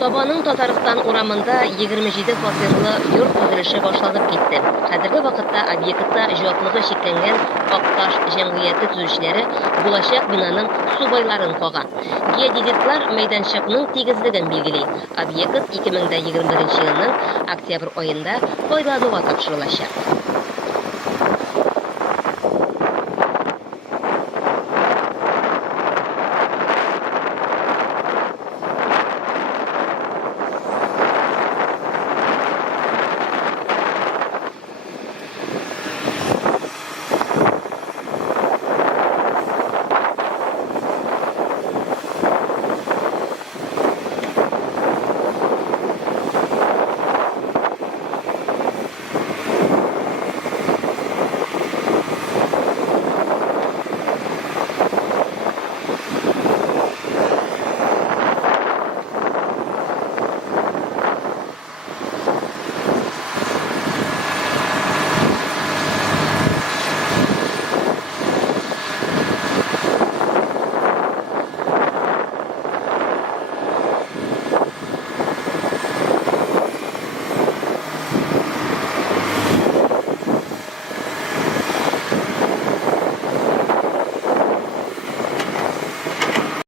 Сабаның Татарстан урамында 27 фатирлы йорт төзелеше башланып китте. Хәзерге вакытта объектта җаваплылыгы шикләнгән Акташ җәмгыяте төзүчеләре булачак бинаның субайларын кага. Геодезистлар мәйданчыкның тигезлеген билгели. Объект 2021 елның октябрь аенда файдалануга тапшырылачак.